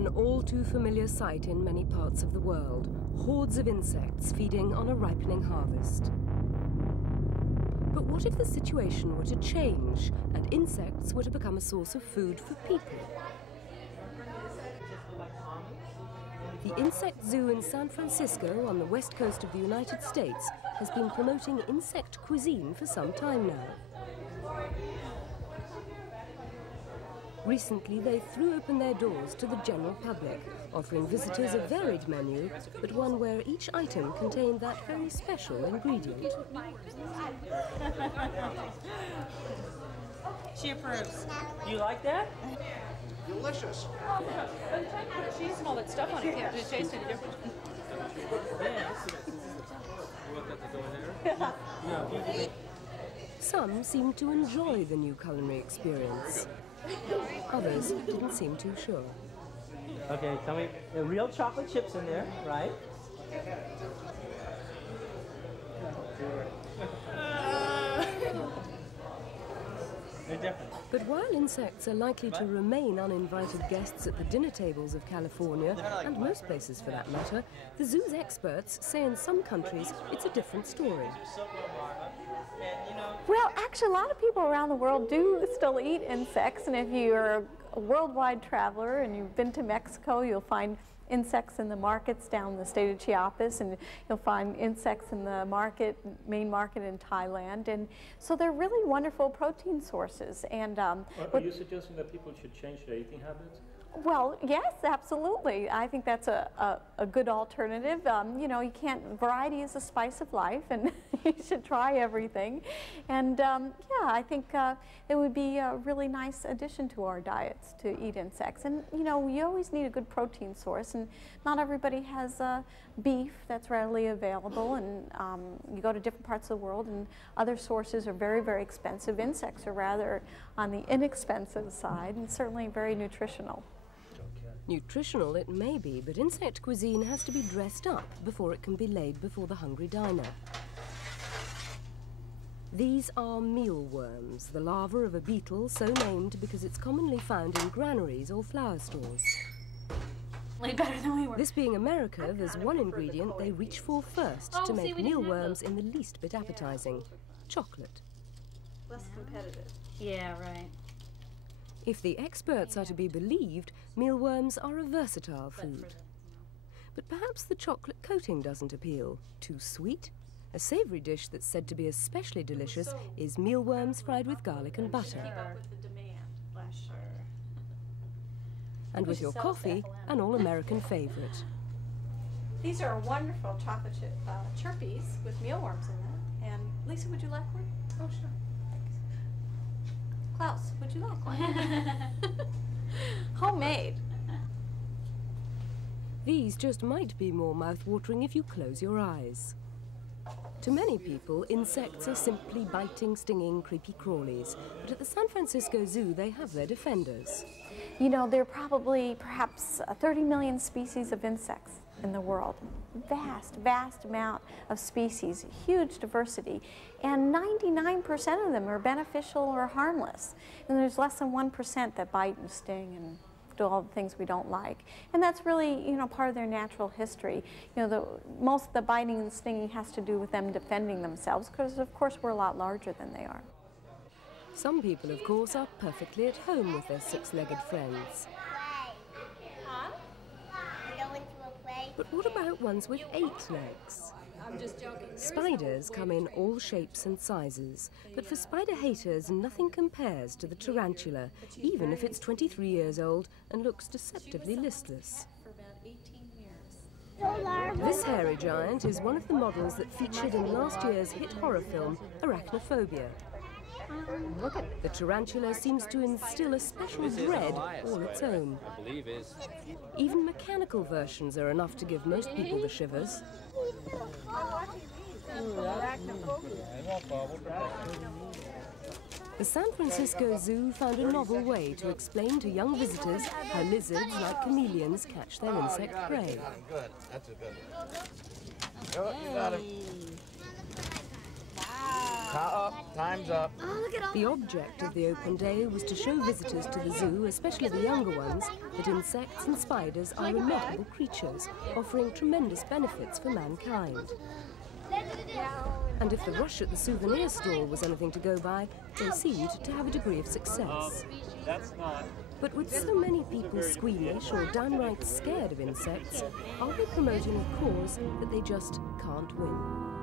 An all-too-familiar sight in many parts of the world. Hordes of insects feeding on a ripening harvest. But what if the situation were to change and insects were to become a source of food for people? The insect zoo in San Francisco on the west coast of the United States has been promoting insect cuisine for some time now. Recently, they threw open their doors to the general public, offering visitors a varied menu, but one where each item contained that very special ingredient. She approves. You like that? Delicious. By the time you put cheese and all that stuff on it, can't just taste any different. Some seemed to enjoy the new culinary experience. Others didn't seem too sure. Okay, tell me, the real chocolate chips in there, right? They're different. But while insects are likely to remain uninvited guests at the dinner tables of California, and most places for that matter, the zoo's experts say in some countries it's a different story. Well, actually, a lot of people around the world do still eat insects, and if you're a worldwide traveler and you've been to Mexico, you'll find insects in the markets down in the state of Chiapas, and you'll find insects in the main market in Thailand, and so they're really wonderful protein sources. And Are you suggesting that people should change their eating habits? well, yes, absolutely. I think that's a good alternative. You know, variety is the spice of life, and you should try everything. And yeah, I think it would be a really nice addition to our diets to eat insects. And you know, you always need a good protein source, and not everybody has beef that's readily available. And you go to different parts of the world, and other sources are very, very expensive. Insects are rather on the inexpensive side, and certainly very nutritional. Nutritional it may be, but insect cuisine has to be dressed up before it can be laid before the hungry diner. These are mealworms, the larva of a beetle so named because it's commonly found in granaries or flower stores. Better than we were. This being America, there's one ingredient they reach for first to make mealworms in the least bit appetizing: chocolate. Less competitive. Yeah, right. If the experts are to be believed, mealworms are a versatile food. But perhaps the chocolate coating doesn't appeal. Too sweet? A savory dish that's said to be especially delicious is mealworms fried with garlic and butter. And with your coffee, an all-American favorite. These are wonderful chocolate chip chirpies with mealworms in them. And Lisa, would you like one? Oh, sure. Klaus, would you like one? Homemade. These just might be more mouth-watering if you close your eyes. To many people, insects are simply biting, stinging, creepy crawlies. But at the San Francisco Zoo, they have their defenders. You know, there are probably perhaps 30 million species of insects in the world. Vast, vast amount of species, huge diversity. And 99% of them are beneficial or harmless. And there's less than 1% that bite and sting and do all the things we don't like. And that's really, you know, part of their natural history. You know, most of the biting and stinging has to do with them defending themselves, because of course we're a lot larger than they are. Some people, of course, are perfectly at home with their six-legged friends. But what about ones with 8 legs? Spiders come in all shapes and sizes, but for spider haters, nothing compares to the tarantula, even if it's 23 years old and looks deceptively listless. This hairy giant is one of the models that featured in last year's hit horror film, Arachnophobia. The tarantula seems to instill a special dread all its own. Even mechanical versions are enough to give most people the shivers. The San Francisco Zoo found a novel way to explain to young visitors how lizards, like chameleons, catch their insect prey. Good. That's a good one. You got it. Time's up. The object of the open day was to show visitors to the zoo, especially the younger ones, that insects and spiders are remarkable creatures, offering tremendous benefits for mankind. And if the rush at the souvenir stall was anything to go by, they seemed to have a degree of success. But with so many people squeamish or downright scared of insects, are they promoting a cause that they just can't win?